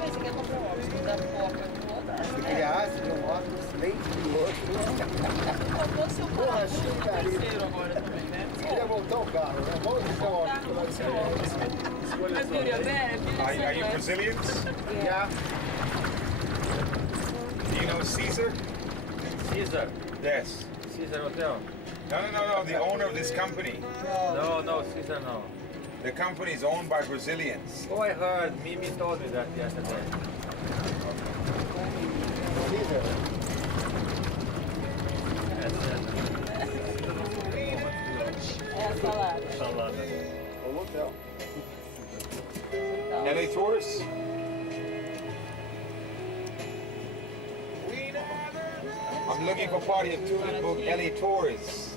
Você quer comprar um óculos da Coca? Se criasse um óculos bem piloto. Faltou seu parafuso do terceiro agora também, né? Queria montar o carro, né? Vamos deixar o óculos. Mas Beauty of Are you Brazilians? Yeah. Do you know Caesar? Caesar. Yes. Caesar Hotel. No. The owner of this company. No, Caesar no. The company is owned by Brazilians. Oh, I heard. Mimi told me that yesterday. Caesar. É a salada. Salada. O hotel. LA Tours? I'm looking for party of two that book LA Tours.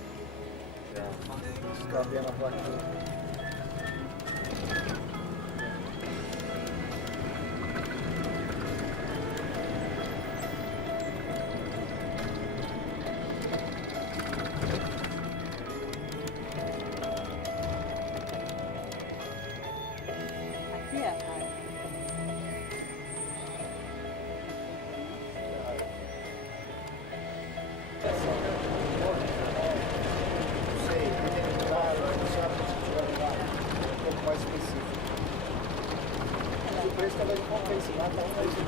Está vendo a plaquinha. Aqui é a raia. Não sei, depende do lugar, não sabe se tiver lugar. É um pouco mais específico. Mas o preço talvez não compense lá, tá um preço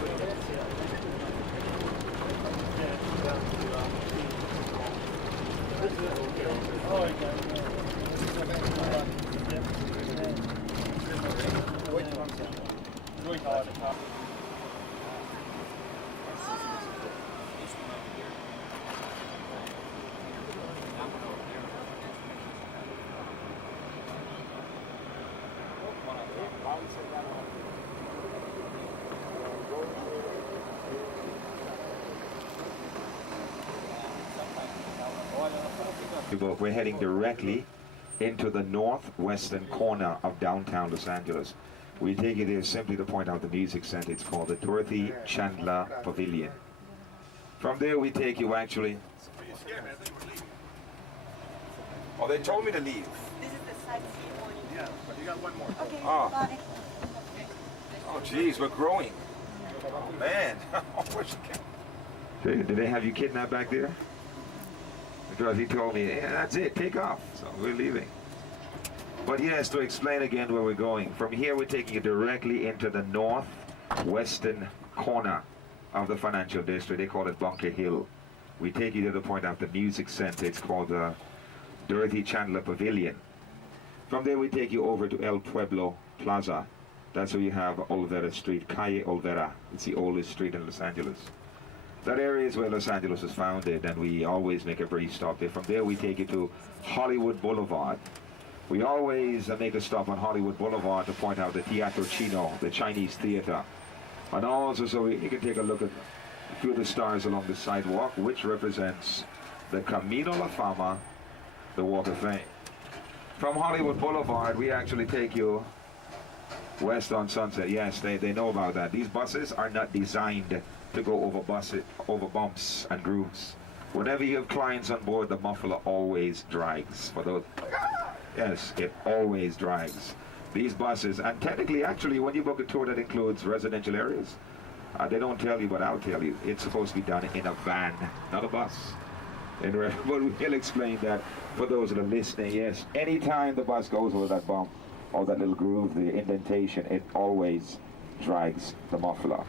We're heading directly into the northwestern corner of downtown Los Angeles. We take you there simply to point out the music center. It's called the Dorothy Chandler Pavilion. From there we take you actually... Oh, they told me to leave. This is the sightseeing morning. Yeah, but you got one more. Okay, Oh. bye. Oh, geez, we're growing. Oh, man. Did they have you kidnapped back there? Because he told me, yeah, that's it, take off. So we're leaving. But yes, to explain again where we're going. From here we're taking you directly into the northwestern corner of the financial district. They call it Bunker Hill. We take you to the point of the music center. It's called the Dorothy Chandler Pavilion. From there we take you over to El Pueblo Plaza. That's where you have Olvera Street, Calle Olvera. It's the oldest street in Los Angeles. That area is where Los Angeles was founded, and we always make a brief stop there. From there we take you to Hollywood Boulevard. We always make a stop on Hollywood Boulevard to point out the Teatro Chino, the Chinese theater. And also so you can take a look at a few of the stars along the sidewalk, which represents the Camino La Fama, the Walk of Fame. From Hollywood Boulevard we actually take you west on Sunset. Yes, they know about that. These buses are not designed to go over bumps and grooves. Whenever you have clients on board, the muffler always drags. For those, yes, it always drags. These buses, and technically, actually, when you book a tour that includes residential areas, they don't tell you, but I'll tell you, it's supposed to be done in a van, not a bus. But we'll explain that for those that are listening. Yes, anytime the bus goes over that bump or that little groove, the indentation, it always drags the muffler.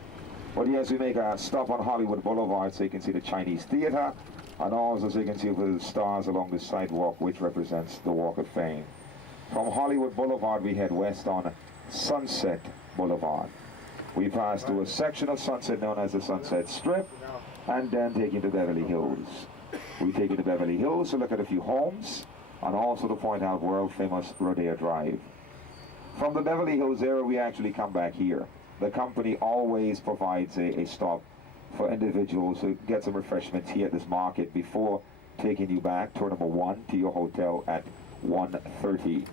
But yes, we make a stop on Hollywood Boulevard so you can see the Chinese theater, and also so you can see the stars along the sidewalk, which represents the Walk of Fame. From Hollywood Boulevard we head west on Sunset Boulevard. We pass through a section of Sunset known as the Sunset Strip, and then take you to Beverly Hills. We take you to Beverly Hills to look at a few homes, and also to point out world famous Rodeo Drive. From the Beverly Hills area we actually come back here. The company always provides a stop for individuals who get some refreshments here at this market before taking you back, tour number 1, to your hotel at 1:30.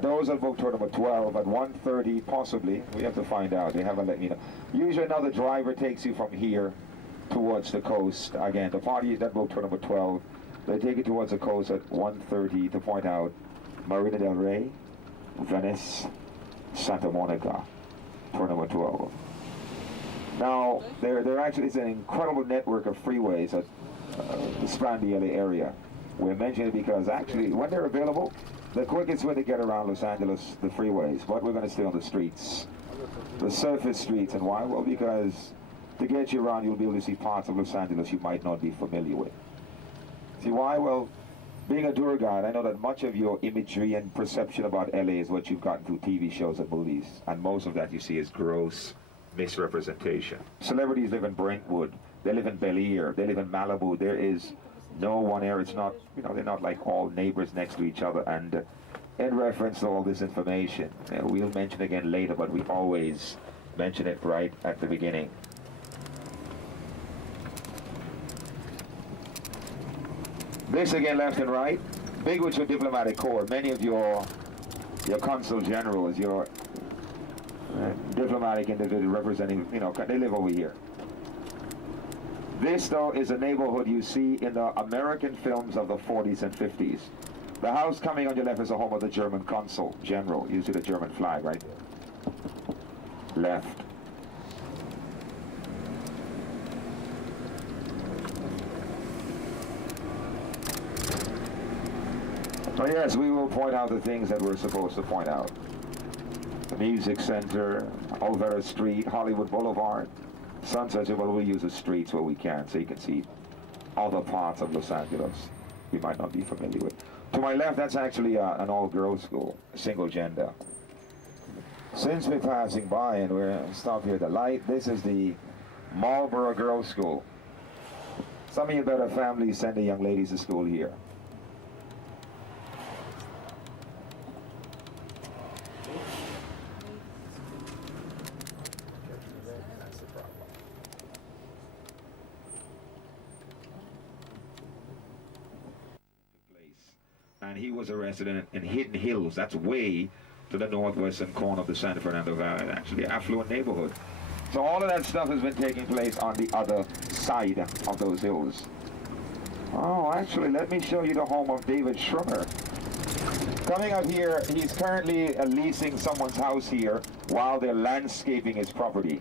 Those that book tour number 12 at 1:30, possibly, we have to find out. They haven't let me know. Usually another driver takes you from here towards the coast. Again, the party that book tour number 12, they take you towards the coast at 1:30 to point out Marina del Rey, Venice, Santa Monica, tour number 12. Now, there actually is an incredible network of freeways that span the LA area. We're mentioning it because actually, when they're available, the quickest way to get around Los Angeles, the freeways, but we're going to stay on the streets, the surface streets. And why? Well, because to get you around, you'll be able to see parts of Los Angeles you might not be familiar with. See why? Well, being a tour guide, I know that much of your imagery and perception about LA is what you've gotten through TV shows and movies, and most of that you see is gross misrepresentation. Celebrities live in Brentwood, they live in Bel Air, they live in Malibu. There is no one area. It's not, you know, they're not like all neighbors next to each other. And in reference to all this information, we'll mention again later, but we always mention it right at the beginning. This again, left and right. Big with your diplomatic corps. Many of your consul generals, your diplomatic individuals representing, you know, they live over here. This, though, is a neighborhood you see in the American films of the 40s and 50s. The house coming on your left is the home of the German consul general. You see the German flag, right? Left. Oh yes, we will point out the things that we're supposed to point out. The Music Center, Olvera Street, Hollywood Boulevard. Sunset, well, we use the streets where we can, so you can see other parts of Los Angeles you might not be familiar with. To my left, that's actually an all-girls school, single gender. Since we're passing by and we're stopped here at the light, this is the Marlboro Girls School. Some of you better families send the young ladies to school here. And he was arrested in Hidden Hills. That's way to the northwestern corner of the San Fernando Valley, actually affluent neighborhood. So all of that stuff has been taking place on the other side of those hills. Oh, actually, let me show you the home of David Schwimmer. Coming up here, he's currently leasing someone's house here while they're landscaping his property.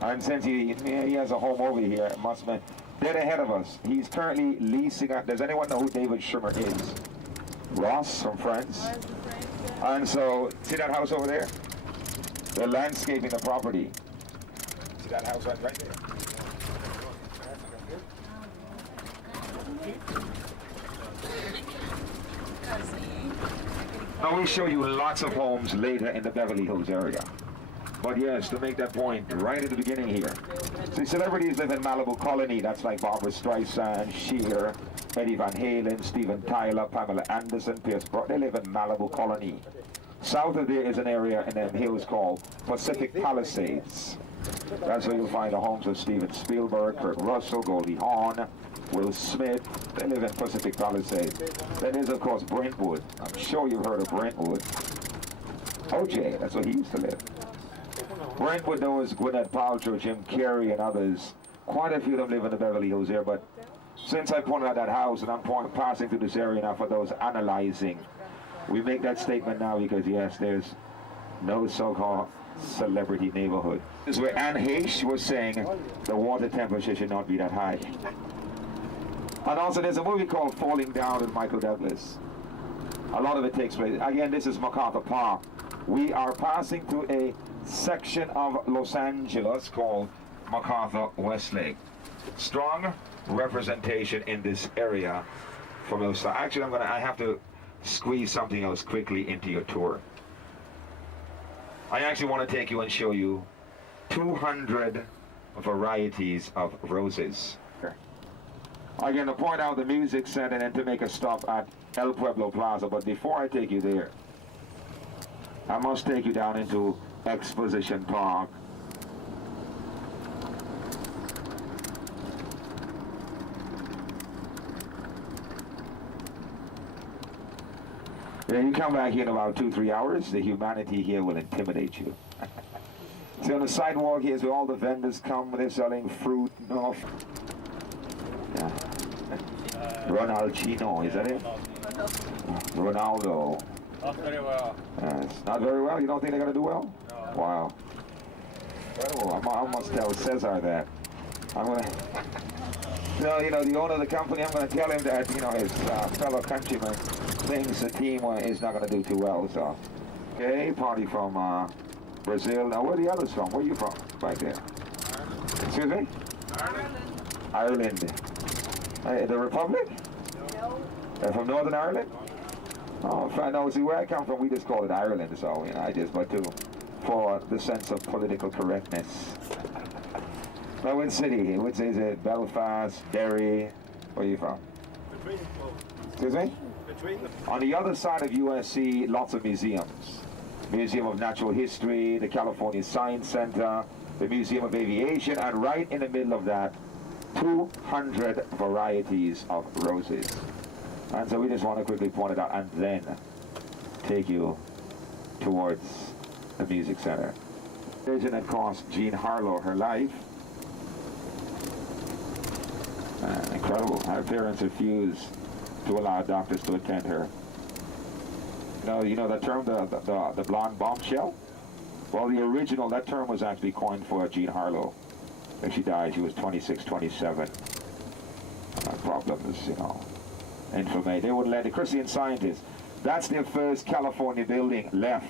And since he has a home over here, it must be dead ahead of us. He's currently leasing. Does anyone know who David Schwimmer is? Ross from Friends. And so, see that house over there? They're landscaping the property. See that house right there? Now we'll show you lots of homes later in the Beverly Hills area. But yes, to make that point right at the beginning here. See, celebrities live in Malibu Colony. That's like Barbara Streisand, Cher, Eddie Van Halen, Steven Tyler, Pamela Anderson, Pierce Brosnan. They live in Malibu Colony. South of there is an area in them hills called Pacific Palisades. That's where you'll find the homes of Steven Spielberg, Kurt Russell, Goldie Hawn, Will Smith. They live in Pacific Palisades. Then there's, of course, Brentwood. I'm sure you've heard of Brentwood. OJ, that's where he used to live. Brentwood knows Gwyneth Paltrow, Jim Carrey, and others. Quite a few of them live in the Beverly Hills here, but since I pointed out that house, and I'm passing through this area now for those analyzing, we make that statement now because, yes, there's no so-called celebrity neighborhood. This is where Anne Heche was saying the water temperature should not be that high. And also, there's a movie called Falling Down with Michael Douglas. A lot of it takes place. Again, this is MacArthur Park. We are passing through a section of Los Angeles called MacArthur Westlake. Strong representation in this area from Los Angeles. Actually, I have to squeeze something else quickly into your tour. I actually want to take you and show you 200 varieties of roses. I'm going to point out the Music Center and then to make a stop at El Pueblo Plaza. But before I take you there, I must take you down into Exposition Park. Then you come back here in about 2-3 hours, the humanity here will intimidate you. See, on the sidewalk here is where all the vendors come. They're selling fruit. No. Yeah. Ronald Chino, is that it? Ronaldo. Not very well. Yes. Not very well? You don't think they're going to do well? No. Wow. Incredible. I must tell Cesar that. I'm going to... No, you know, the owner of the company, I'm going to tell him that, you know, his fellow countryman thinks the team is not going to do too well, so. Okay, party from Brazil. Now, where are the others from? Where are you from? Right there. Excuse me? Ireland. The Republic? No. They're from Northern Ireland? Oh, no, see, where I come from, we just call it Ireland, so, you know, for the sense of political correctness. Now, which city? Which is it? Belfast, Derry? Where are you from? Excuse me? On the other side of USC, lots of museums. Museum of Natural History, the California Science Center, the Museum of Aviation, and right in the middle of that, 200 varieties of roses. And so we just want to quickly point it out and then take you towards the music center. Vision that cost Jean Harlow her life. Incredible. Her parents refused to allow doctors to attend her. You know the term, the blonde bombshell? Well, the original, that term was actually coined for Jean Harlow. When she died, she was 26, 27. Problems, you know, inflammation. They wouldn't let the Christian Scientists. That's their first California building left.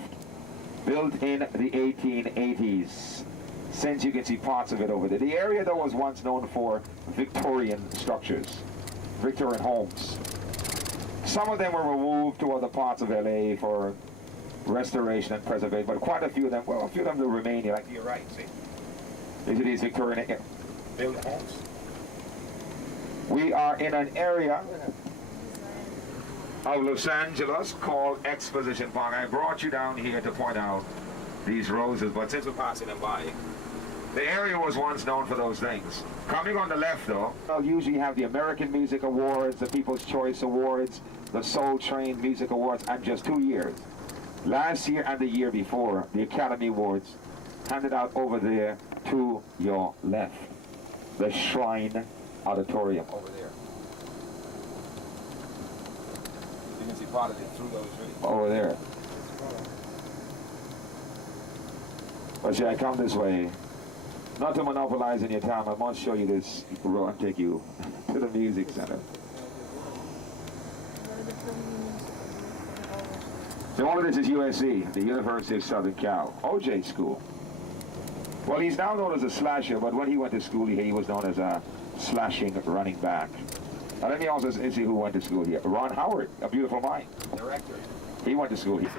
Built in the 1880s. Since you can see parts of it over there. The area that was once known for Victorian structures, Victorian homes. Some of them were removed to other parts of LA for restoration and preservation, but quite a few of them, well, a few of them will remain here, like to your right, see? These are these Victorian built homes. We are in an area of Los Angeles called Exposition Park. I brought you down here to point out these roses, but since we're passing them by, the area was once known for those things. Coming on the left, though, they'll usually have the American Music Awards, the People's Choice Awards, the Soul Train Music Awards, and just 2 years. Last year and the year before, the Academy Awards handed out over there to your left. The Shrine Auditorium over there. You can see part of it through those trees. Over there. But see, I come this way, not to monopolize in your time. I must show you this road and take you to the music center. So all of this is USC, the University of Southern Cal, OJ School. Well, he's now known as a slasher, but when he went to school here, he was known as a slashing running back. Now let me also see who went to school here. Ron Howard, a beautiful mind, director. He went to school here.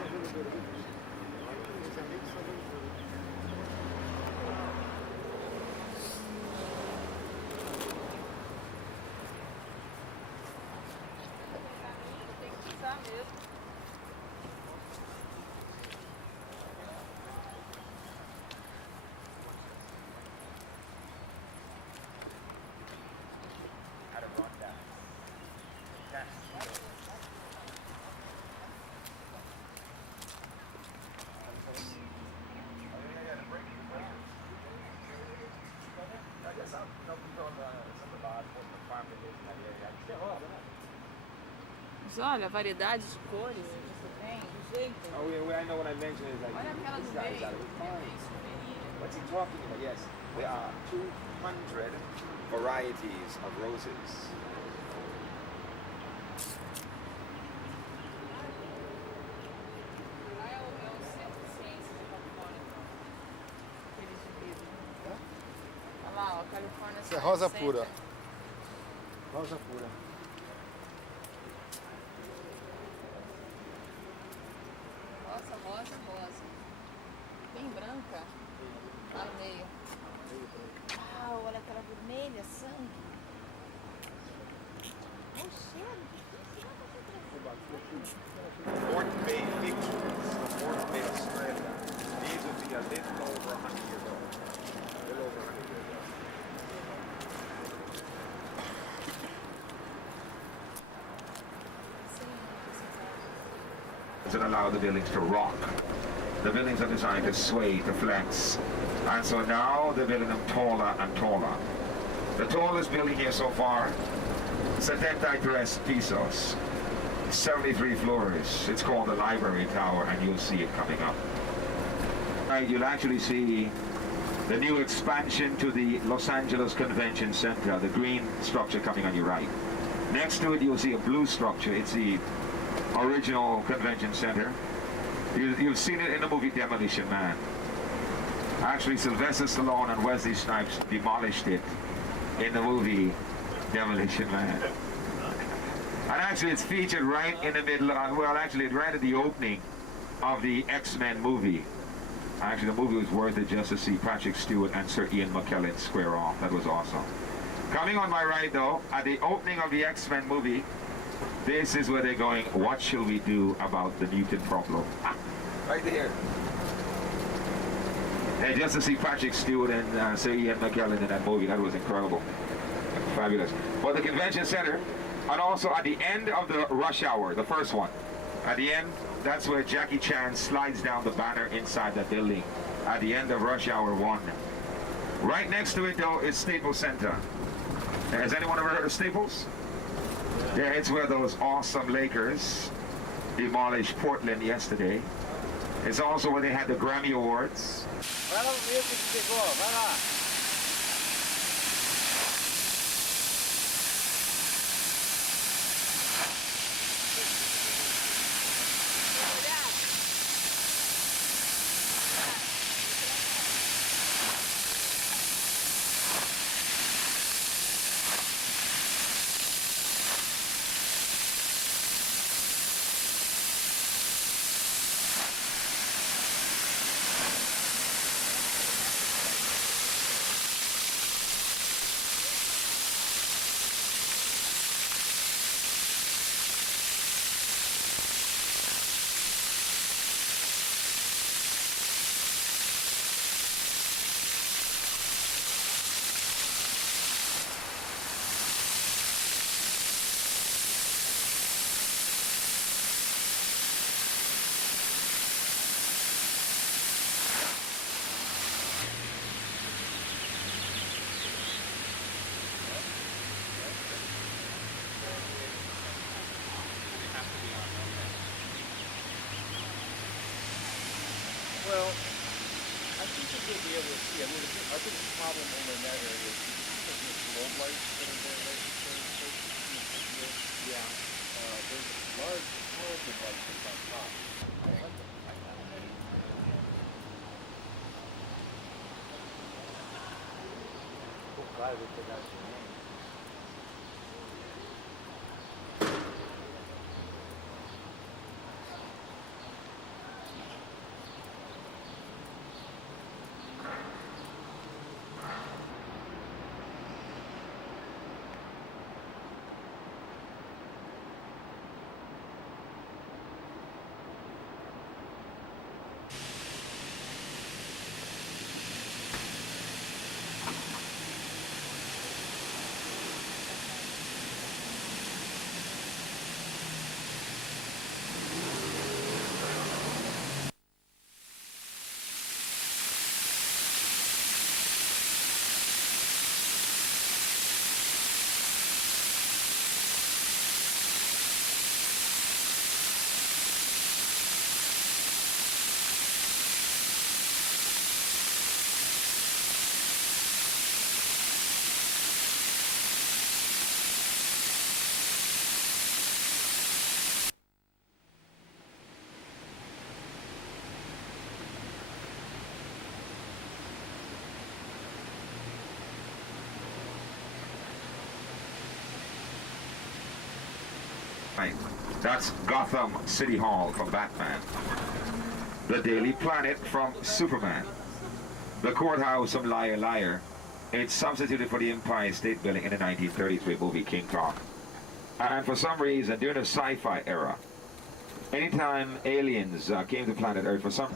Mas olha a variedade de cores que você tem, do jeito. Oh, yeah, I know what I mentioned is like, Olha aquela do meio. what's he talking about? Yes, there are 200 varieties of roses. Olha lá, ó, Califórnia. Isso é rosa pura. Rosa pura. Nossa, rosa, rosa. Bem branca. Lá no meio. Uau, olha aquela vermelha, sangue. Olha o cheiro. Fourth Bay fig trees, the Fourth Bay Australia. These would be a little over 100 years old. A little over 100 years old. Doesn't allow the buildings to rock. The buildings are designed to sway, to flex. And so now they're building them taller and taller. The tallest building here so far, 73 pisos. 73 floors. It's called the Library Tower, and you'll see it coming up. Right, you'll actually see the new expansion to the Los Angeles Convention Center, the green structure coming on your right. Next to it, you'll see a blue structure. It's the original convention center. You've seen it in the movie Demolition Man. Actually, Sylvester Stallone and Wesley Snipes demolished it in the movie Demolition Man. And actually, it's featured right in the middle, well, actually, right at the opening of the X-Men movie. Actually, the movie was worth it just to see Patrick Stewart and Sir Ian McKellen square off. That was awesome. Coming on my right, though, at the opening of the X-Men movie, this is where they're going, what shall we do about the mutant problem? Right there. And just to see Patrick Stewart and Sir Ian McKellen in that movie, that was incredible. Fabulous. But the convention center, and also at the end of the rush hour, the first one, at the end, that's where Jackie Chan slides down the banner inside the building at the end of rush hour 1. Right next to it, though, is Staples Center. Has anyone ever heard of Staples? Yeah, it's where those awesome Lakers demolished Portland yesterday. It's also where they had the Grammy Awards. Vai lá no meio que chegou, vai lá. Well, I think that you'll be able to see. I mean, I think the problem over in that area is because of the globe lights that are there right there. Yeah. There's large halogen lights that's on top. Vai, vou pegar isso também. That's Gotham City Hall from Batman. The Daily Planet from Superman. The courthouse from Liar Liar. It's substituted for the Empire State Building in the 1933 movie King Kong. And for some reason, during the sci-fi era, anytime aliens came to planet Earth, for some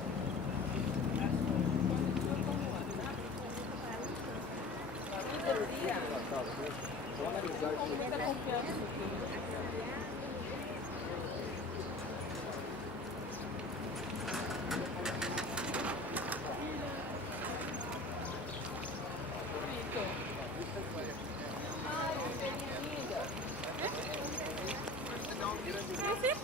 Sì,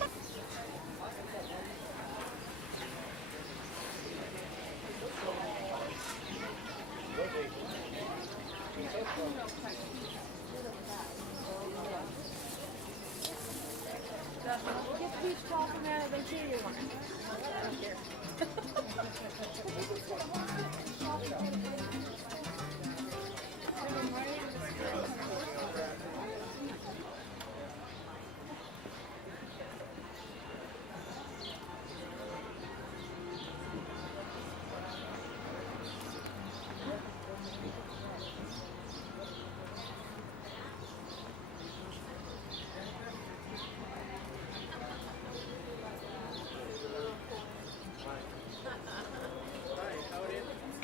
huge call from out of the interior one.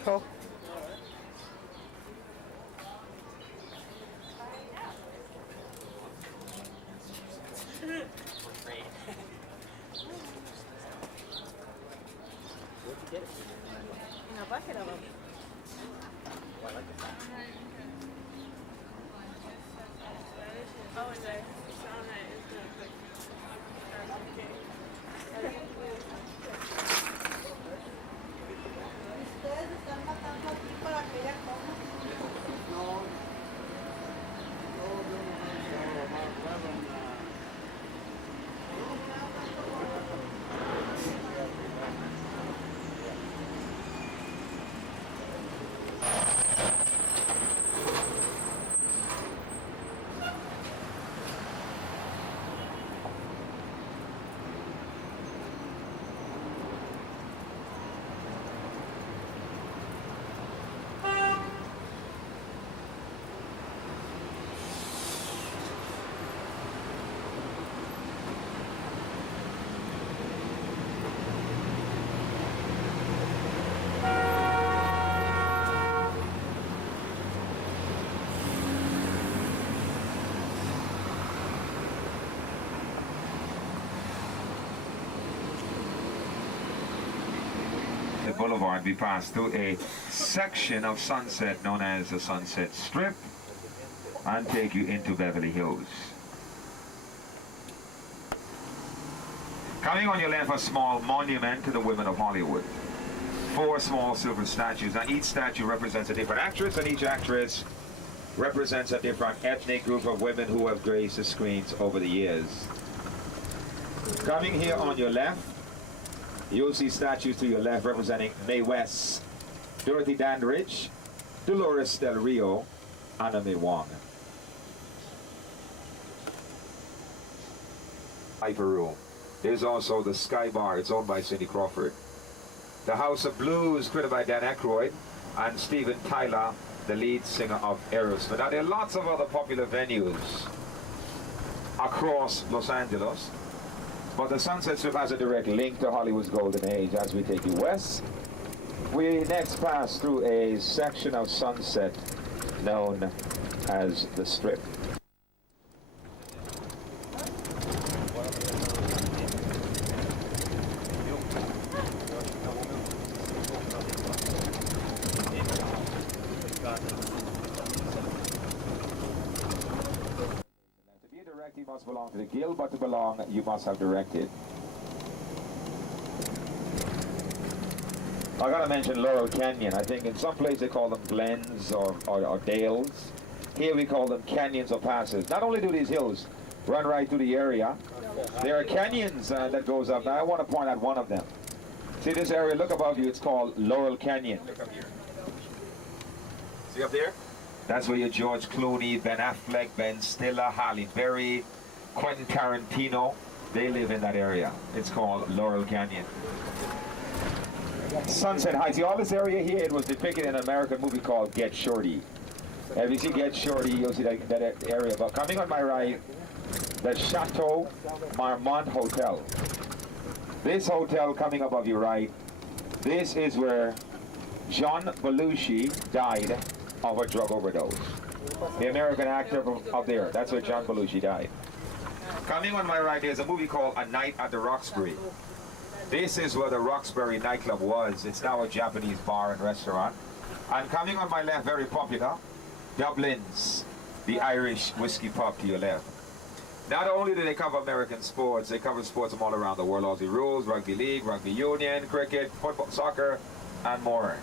Cool. In a bucket of them. Oh, is there? Ustedes están matando aquí para que ella coma. The boulevard, we pass through a section of Sunset known as the Sunset Strip and take you into Beverly Hills. Coming on your left, a small monument to the women of Hollywood. 4 small silver statues, and each statue represents a different actress, and each actress represents a different ethnic group of women who have graced the screens over the years. Coming here on your left, you'll see statues to your left representing Mae West, Dorothy Dandridge, Dolores Del Rio, Anna Mae Wong. Hyper Room. There's also the Sky Bar. It's owned by Cindy Crawford. The House of Blues, created by Dan Aykroyd and Steven Tyler, the lead singer of Aerosmith. Now there are lots of other popular venues across Los Angeles, but the Sunset Strip has a direct link to Hollywood's golden age. As we take you west, we next pass through a section of Sunset known as the Strip. To be a direct, you must belong to the guild, but to belong, you must have directed. I gotta mention Laurel Canyon. I think in some places they call them glens or dales. Here we call them canyons or passes. Not only do these hills run right through the area, there are canyons that goes up. Now I want to point out one of them. See this area, look above you, it's called Laurel Canyon. Look up here. See up there? That's where your George Clooney, Ben Affleck, Ben Stiller, Halle Berry, Quentin Tarantino, they live in that area. It's called Laurel Canyon. Sunset Heights. See, all this area here, it was depicted in an American movie called Get Shorty. If you see Get Shorty, you'll see that area. But coming on my right, the Chateau Marmont Hotel. This hotel coming above your right, this is where John Belushi died of a drug overdose. The American actor up there, that's where John Belushi died. Coming on my right, there's a movie called A Night at the Roxbury. This is where the Roxbury nightclub was. It's now a Japanese bar and restaurant. And coming on my left, very popular, Dublin's, the Irish whiskey pub to your left. Not only do they cover American sports, they cover sports from all around the world. Aussie rules, rugby league, rugby union, cricket, football, soccer, and more.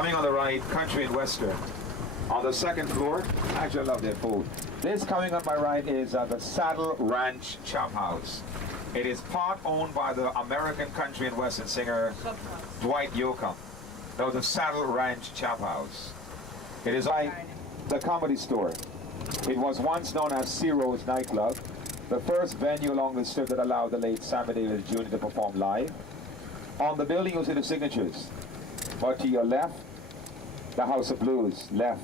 Coming on the right, Country and Western. On the second floor, actually I love their food. This coming on my right is the Saddle Ranch Chop House. It is part owned by the American country and western singer Dwight Yoakam. That was the Saddle Ranch Chop House. It is like the Comedy Store. It was once known as Ciro's nightclub, the first venue along the strip that allowed the late Sammy Davis Jr. to perform live. On the building you'll see the signatures, but to your left, the House of Blues, left.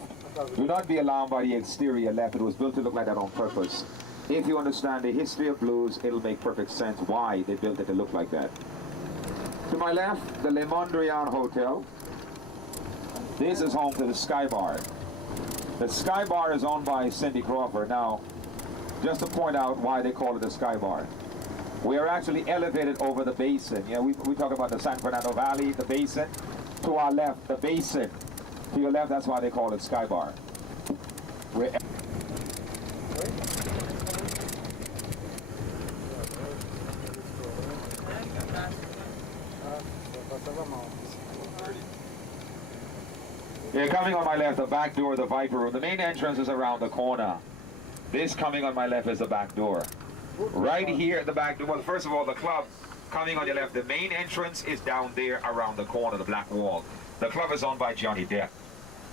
Do not be alarmed by the exterior left. It was built to look like that on purpose. If you understand the history of blues, it'll make perfect sense why they built it to look like that. To my left, the Le Mondrian Hotel. This is home to the Sky Bar. The Sky Bar is owned by Cindy Crawford. Now, just to point out why they call it the Sky Bar. We are actually elevated over the basin. You know, we talk about the San Fernando Valley, the basin. To our left, the basin. To your left, that's why they call it Sky Bar. We're coming on my left, the back door, the Viper Room. The main entrance is around the corner. This coming on my left is the back door. Right here at the back door, well, first of all, the club coming on your left, the main entrance is down there around the corner, the black wall. The club is owned by Johnny Depp.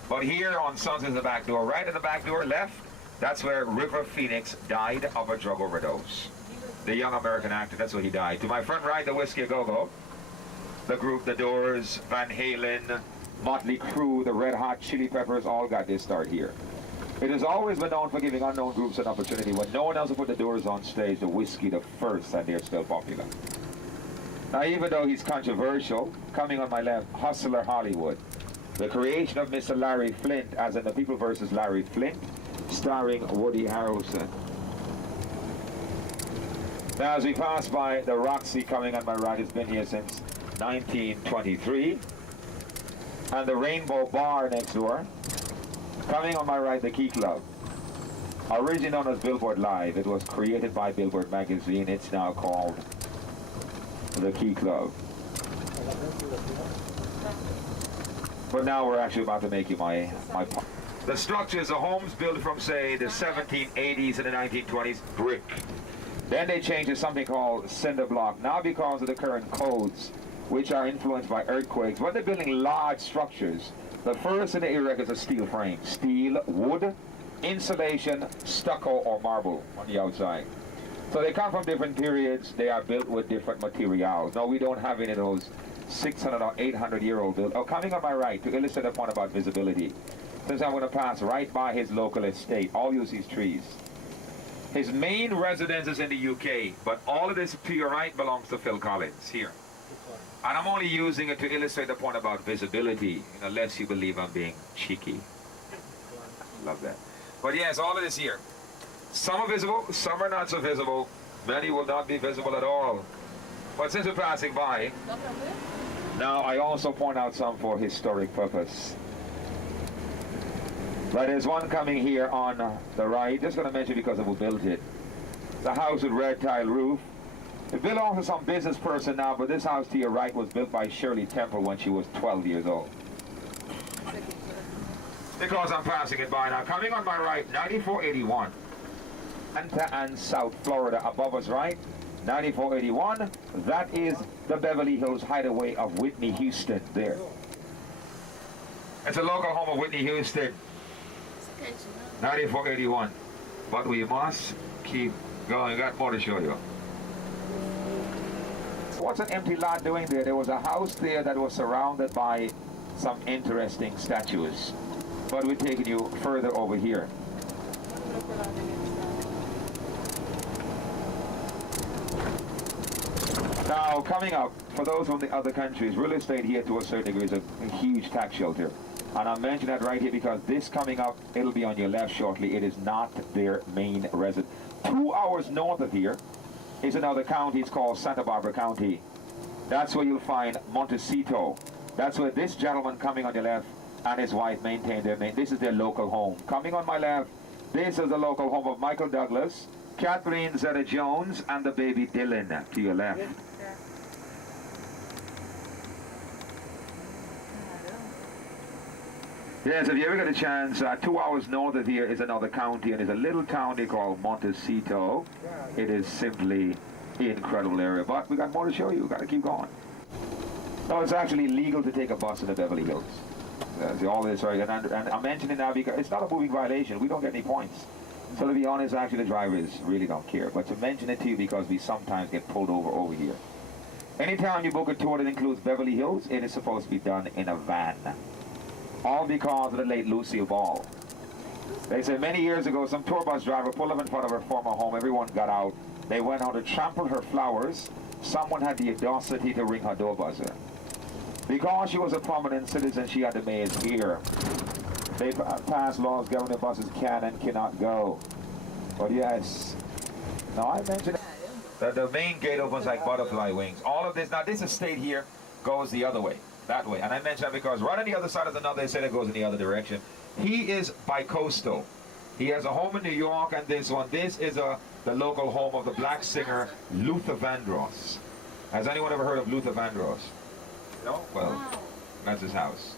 But here on Sons is the back door. Right at the back door, left, that's where River Phoenix died of a drug overdose. The young American actor, that's where he died. To my front right, the Whiskey A Go-Go. The group, The Doors, Van Halen, Motley Crue, the Red Hot Chili Peppers, all got their start here. It has always been known for giving unknown groups an opportunity. When no one else will put the Doors on stage, the Whiskey the first, and they're still popular. Now, even though he's controversial, coming on my left, Hustler Hollywood. The creation of Mr. Larry Flint, as in The People vs. Larry Flint, starring Woody Harrelson. Now, as we pass by the Roxy coming on my right, it's been here since 1923. And the Rainbow Bar next door. Coming on my right, the Key Club. Originally known as Billboard Live, it was created by Billboard magazine. It's now called the Key Club. But now we're actually about to make you my point. The structures are homes built from, say, the 1780s and the 1920s, brick. Then they changed to something called cinder block. Now because of the current codes, which are influenced by earthquakes, when they're building large structures, the first in the era is a steel frame. Steel, wood, insulation, stucco, or marble on the outside. So they come from different periods. They are built with different materials. No, we don't have any of those 600 or 800-year-old build. Oh, coming on my right, to illustrate the point about visibility. Since I'm going to pass right by his local estate, all you see is trees. His main residence is in the UK, but all of this to your right belongs to Phil Collins here. And I'm only using it to illustrate the point about visibility, unless you believe I'm being cheeky. Love that. But yes, all of this here. Some are visible, some are not so visible. Many will not be visible at all. But since we're passing by, now I also point out some for historic purpose. But there's one coming here on the right. Just going to mention because of who built it. The house with red tile roof. It belongs to some business person now, but this house to your right was built by Shirley Temple when she was 12 years old. Because I'm passing it by now. Coming on my right, 9481. Atlanta and South Florida. Above us right, 9481. That is the Beverly Hills hideaway of Whitney Houston there. It's a local home of Whitney Houston. 9481. But we must keep going. Got more to show you. What's an empty lot doing there? There was a house there that was surrounded by some interesting statues. But we're taking you further over here. Now, coming up, for those from the other countries, real estate here to a certain degree is a huge tax shelter. And I'm mentioning that right here because this coming up, it'll be on your left shortly. It is not their main residence. 2 hours north of here is another county. It's called Santa Barbara County. That's where you'll find Montecito. That's where this gentleman coming on your left and his wife maintain their this is their local home. Coming on my left, this is the local home of Michael Douglas, Kathleen Zeta-Jones, and the baby Dylan to your left. Yes, if you ever get a chance, 2 hours north of here is another county, and it's a little county called Montecito. It is simply incredible area, but we got more to show you. Got to keep going. No, it's actually legal to take a bus in the Beverly Hills. All this, right? And I'm mentioning that because it's not a moving violation. We don't get any points. So to be honest, actually the drivers really don't care. But to mention it to you because we sometimes get pulled over here. Anytime you book a tour that includes Beverly Hills, it is supposed to be done in a van. All because of the late Lucille Ball. They said many years ago, some tour bus driver pulled up in front of her former home. Everyone got out. They went out to trample her flowers. Someone had the audacity to ring her door buzzer. Because she was a prominent citizen, she had the mayor's ear. They passed laws governing buses can and cannot go. But yes, now I mentioned that the main gate opens like butterfly wings. All of this, now this estate here goes the other way, that way. And I mention that because right on the other side is another estate that goes in the other direction. He is bi-coastal. He has a home in New York, and this one, this is the local home of the black singer Luther Vandross. Has anyone ever heard of Luther Vandross? No? Well, that's his house.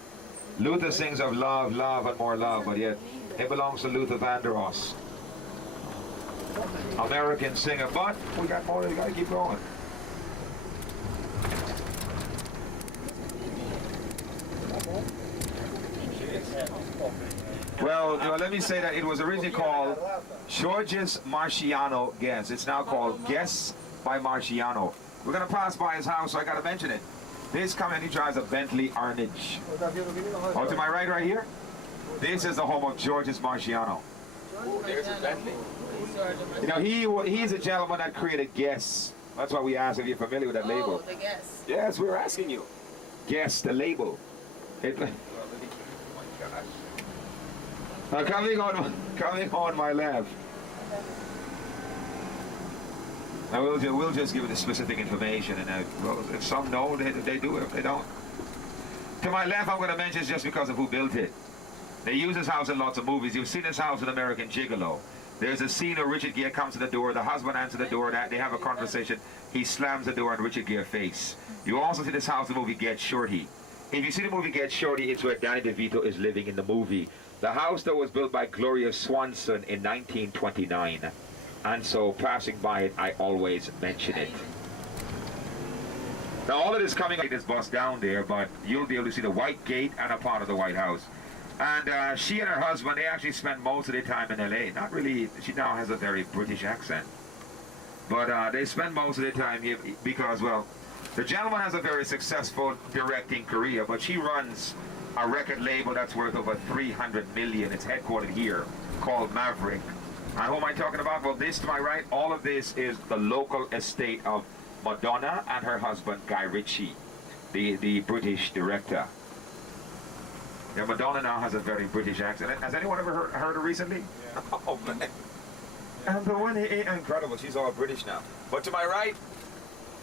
Luther sings of love, love, and more love, but yet it belongs to Luther Vandross. American singer, but we got more, we gotta keep going. Well, let me say that it was originally called George's Marciano Guest. It's now called Guests by Marciano. We're gonna pass by his house, so I gotta mention it. This company drives a Bentley Arnage. Oh, to my right here? This is the home of George's Marciano. There's a Bentley. You know, he's a gentleman that created Guess. That's why we asked if you're familiar with that label. Oh, the Guess. Yes, we were asking you. Guess, the label. Coming on my left. Now we'll just give you the specific information, and well, if some know, they do it. If they don't, to my left, I'm going to mention just because of who built it. They use this house in lots of movies. You've seen this house in American Gigolo. There's a scene where Richard Gere comes to the door. The husband answers the door. They have a conversation. He slams the door in Richard Gere's face. You also see this house in the movie Get Shorty. If you see the movie Get Shorty, it's where Danny DeVito is living in the movie. The house, though, was built by Gloria Swanson in 1929. And so, passing by it, I always mention it. Now, all of this coming like this bus down there, but you'll be able to see the White Gate and a part of the White House. And she and her husband, they actually spend most of their time in L.A. Not really, she now has a very British accent. But they spend most of their time here because, well, the gentleman has a very successful directing career, but she runs a record label that's worth over $300 million. It's headquartered here, called Maverick. And who am I talking about? Well, this to my right, all of this is the local estate of Madonna and her husband, Guy Ritchie, the British director. Yeah, Madonna now has a very British accent. Has anyone ever heard her recently? Yeah. Oh, man. And the one, incredible, she's all British now. But to my right,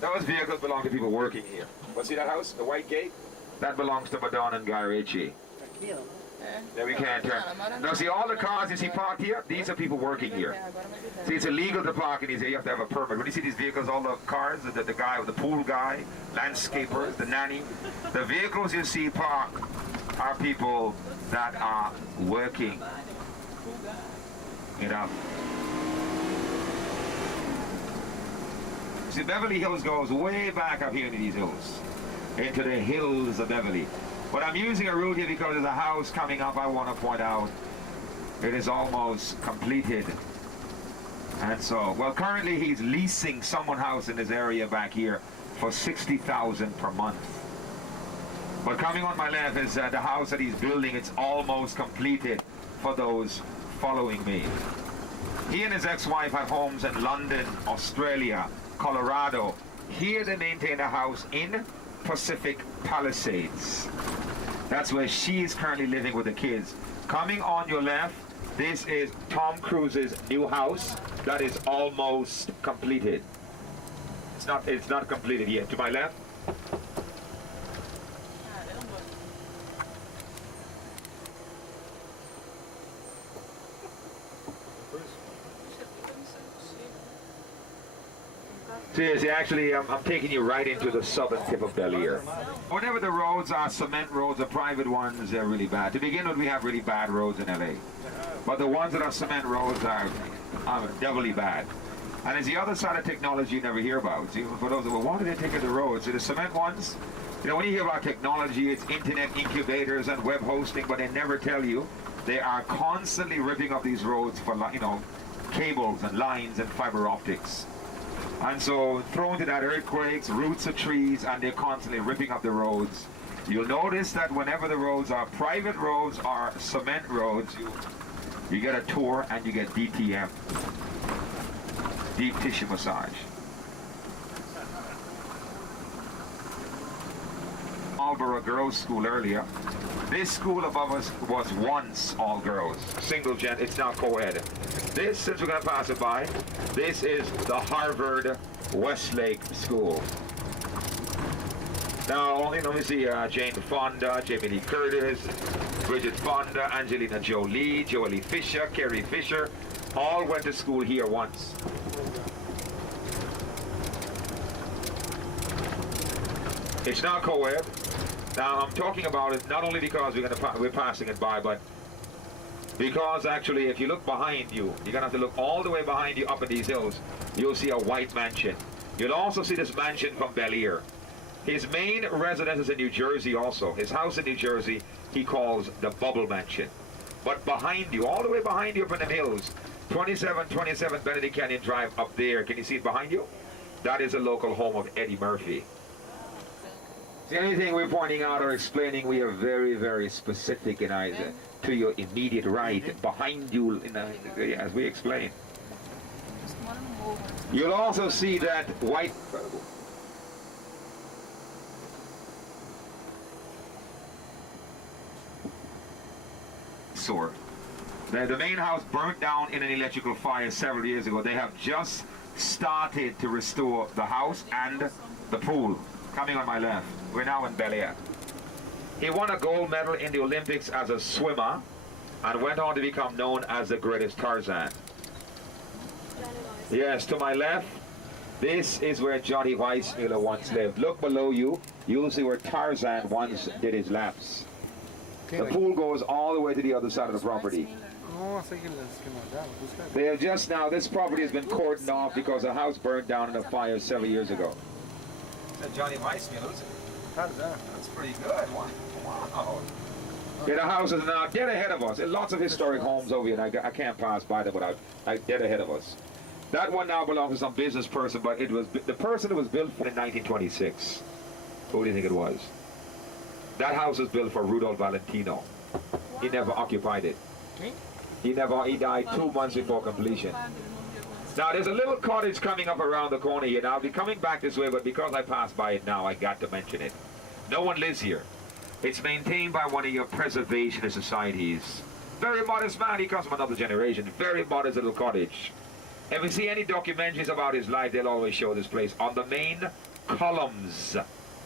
those vehicles belong to people working here. But see that house, the White Gate? That belongs to Madonna and Guy Ritchie. There we can't turn. Now see all the cars you see parked here, these are people working here. See, it's illegal to park in these here, you have to have a permit. When you see these vehicles, all the cars, the guy, the pool guy, landscapers, the nanny, the vehicles you see parked are people that are working. You know. See, Beverly Hills goes way back up here into these hills, into the hills of Beverly. But I'm using a route here because there's a house coming up I want to point out. It is almost completed. And so, well, currently he's leasing someone's house in this area back here for $60,000 per month. But coming on my left is the house that he's building. It's almost completed for those following me. He and his ex-wife have homes in London, Australia, Colorado. Here they maintain a house in Pacific Palisades. That's where she is currently living with the kids. Coming on your left, this is Tom Cruise's new house that is almost completed. It's not completed yet. To my left, See, actually, I'm taking you right into the southern tip of Bel Air. Whenever the roads are cement roads or private ones, they're really bad. To begin with, we have really bad roads in LA. But the ones that are cement roads are doubly bad. And it's the other side of technology you never hear about. See, for those that, well, why do they take the roads? See, the cement ones, you know, when you hear about technology, it's internet incubators and web hosting, but they never tell you they are constantly ripping up these roads for, you know, cables and lines and fiber optics. And so thrown to that earthquakes, roots of trees, and they're constantly ripping up the roads. You'll notice that whenever the roads are private roads or cement roads, you get a tour and you get DTM, deep tissue massage. Marlboro Girls School earlier. This school above us was once all girls, single gen, it's now co-ed. This, since we're going to pass it by, this is the Harvard Westlake School. Now, let me see, Jane Fonda, Jamie Lee Curtis, Bridget Fonda, Angelina Jolie, Jolie Fisher, Carrie Fisher, all went to school here once. It's now co-ed. Now, I'm talking about it not only because we're passing it by, but because actually, if you look behind you, you're gonna have to look all the way behind you up in these hills. You'll see a white mansion. You'll also see this mansion from Bel Air. His main residence is in New Jersey also. His house in New Jersey, he calls the Bubble Mansion. But behind you, all the way behind you up in the hills, 2727 Benedict Canyon Drive up there, can you see it behind you? That is a local home of Eddie Murphy. See, anything we're pointing out or explaining, we are very, very specific in either to your immediate right, behind you, as we explain. You'll also see that white... The main house burnt down in an electrical fire several years ago. They have just started to restore the house and the pool. Coming on my left, we're now in Bel Air. He won a gold medal in the Olympics as a swimmer and went on to become known as the greatest Tarzan. Yes, to my left, this is where Johnny Weissmuller once lived. Look below you, you'll see where Tarzan once did his laps. The pool goes all the way to the other side of the property. They have just now, this property has been cordoned off because a house burned down in a fire several years ago. That's Johnny Weissmuller. That's pretty good. Wow. Yeah, the house is now dead ahead of us. There are lots of historic homes over here, and I can't pass by them without dead ahead of us. That one now belongs to some business person, but it was the person that was built in 1926. Who do you think it was? That house was built for Rudolph Valentino. He never occupied it. He died 2 months before completion. Now there's a little cottage coming up around the corner here. Now I'll be coming back this way, but because I passed by it now, I got to mention it. No one lives here. It's maintained by one of your preservationist societies. Very modest man, he comes from another generation. Very modest little cottage. If you see any documentaries about his life, they'll always show this place. On the main columns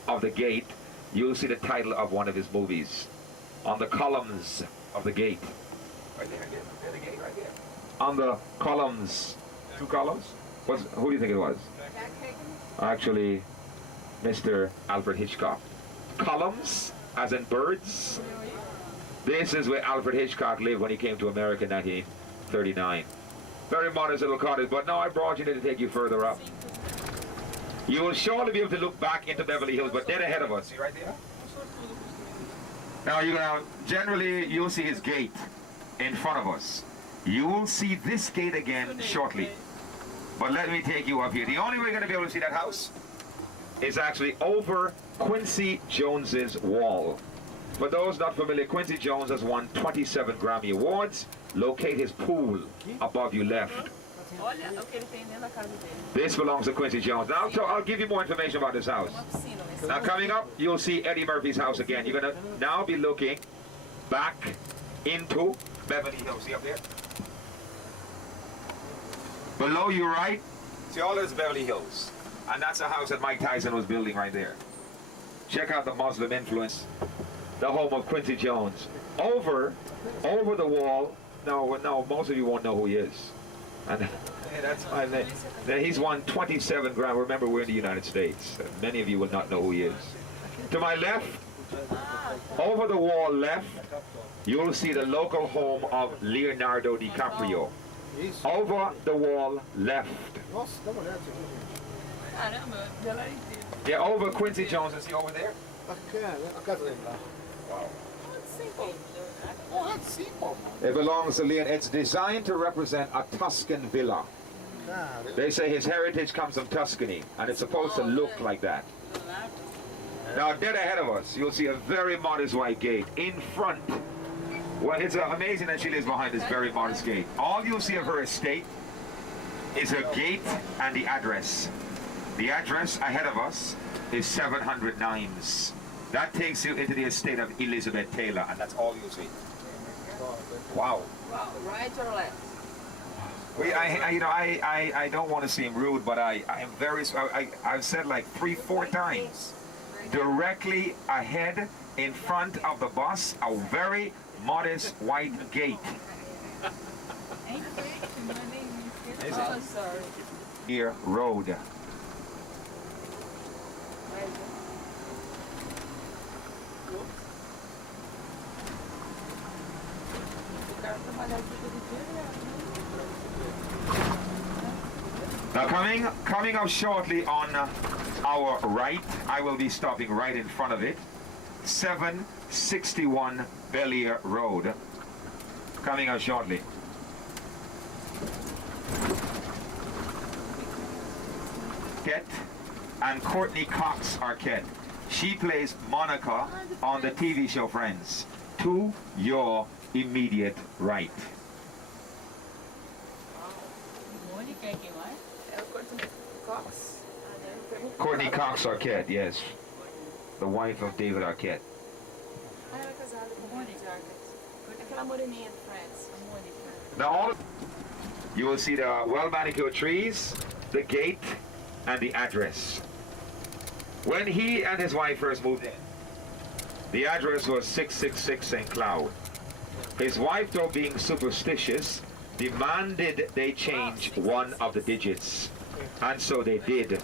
of the gate, you'll see the title of one of his movies. On the columns of the gate. Right there, the gate right there. On the columns. 2 columns? Who do you think it was? Actually, Mr. Alfred Hitchcock. Columns, as in birds. This is where Alfred Hitchcock lived when he came to America in 1939. Very modest little cottage, but now I brought you there to take you further up. You will surely be able to look back into Beverly Hills, but dead ahead of us. See right there? Now, generally, you'll see his gate in front of us. You will see this gate again shortly. But let me take you up here. The only way you're going to be able to see that house is actually over Quincy Jones's wall. For those not familiar, Quincy Jones has won 27 Grammy Awards. Locate his pool above you left. This belongs to Quincy Jones. Now I'll give you more information about this house. Now coming up, you'll see Eddie Murphy's house again. You're going to now be looking back into Beverly Hills. See up there? Below you right, see all this Beverly Hills. And that's a house that Mike Tyson was building right there. Check out the Muslim influence. The home of Quincy Jones. Over the wall, no, most of you won't know who he is. And Hey, that's my name. Now, he's won 27 grand. Remember, we're in the United States. Many of you will not know who he is. To my left, over the wall left, you'll see the local home of Leonardo DiCaprio. Over the wall left. Yeah, over Quincy Jones. Is he over there? It belongs to Leon. It's designed to represent a Tuscan villa. They say his heritage comes from Tuscany, and it's supposed to look like that. Now, dead ahead of us, you'll see a very modest white gate. In front, well, it's amazing that she lives behind this very modest gate. All you'll see of her estate is a gate and the address. The address ahead of us is 700 Nimes. That takes you into the estate of Elizabeth Taylor, and that's all you'll see. Wow. Wow, right or left? I don't want to seem rude, but I am very. I've said like 3-4 times. Directly ahead, in front of the bus, a very modest white gate. Oh, sorry. Here, road. Now coming up shortly on our right, I will be stopping right in front of it. 761 Bellier Road. Coming up shortly. And Courtney Cox Arquette. She plays Monica on the TV show Friends. To your immediate right. Courtney Cox Arquette, yes. The wife of David Arquette. Now you will see the well-manicured trees, the gate, and the address. When he and his wife first moved in, the address was 666 St. Cloud. His wife, though being superstitious, demanded they change one of the digits. And so they did.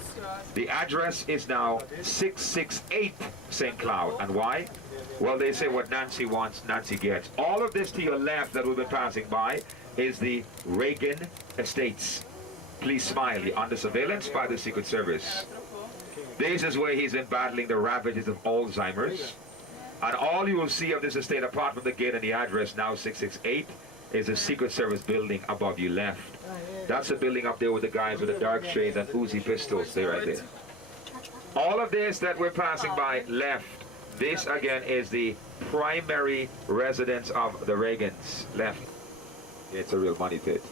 The address is now 668 St. Cloud. And why? Well, they say what Nancy wants, Nancy gets. All of this to your left that we've been passing by is the Reagan Estates. Please smile. Under surveillance by the Secret Service. This is where he's been battling the ravages of Alzheimer's. And all you will see of this estate, apart from the gate and the address, now 668, is a Secret Service building above you left. That's the building up there with the guys with the dark shades and Uzi pistols there right there. All of this that we're passing by left, this again is the primary residence of the Reagans. Left. It's a real money pit.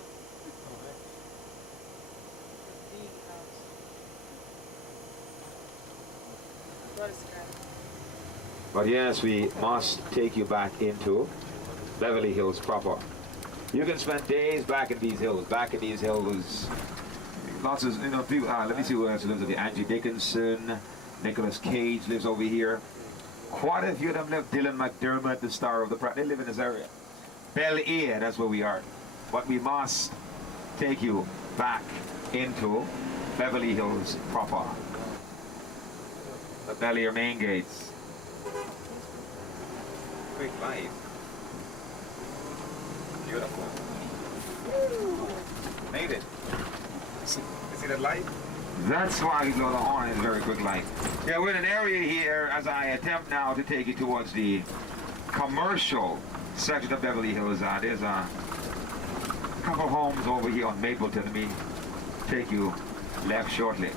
But yes, we must take you back into Beverly Hills proper. You can spend days back in these hills. Back in these hills, lots of people. Let me see who else lives over here. Angie Dickinson, Nicolas Cage lives over here. Quite a few of them live. Dylan McDermott, the star of the they live in this area. Bel Air, that's where we are. But we must take you back into Beverly Hills proper. The Bel Air main gates. Quick light. Beautiful. Made it. See that light? That's why we blow the horn. It's a very quick light. Yeah, we're in an area here as I attempt now to take you towards the commercial section of Beverly Hills. There's a couple homes over here on Mapleton. Let me take you left shortly.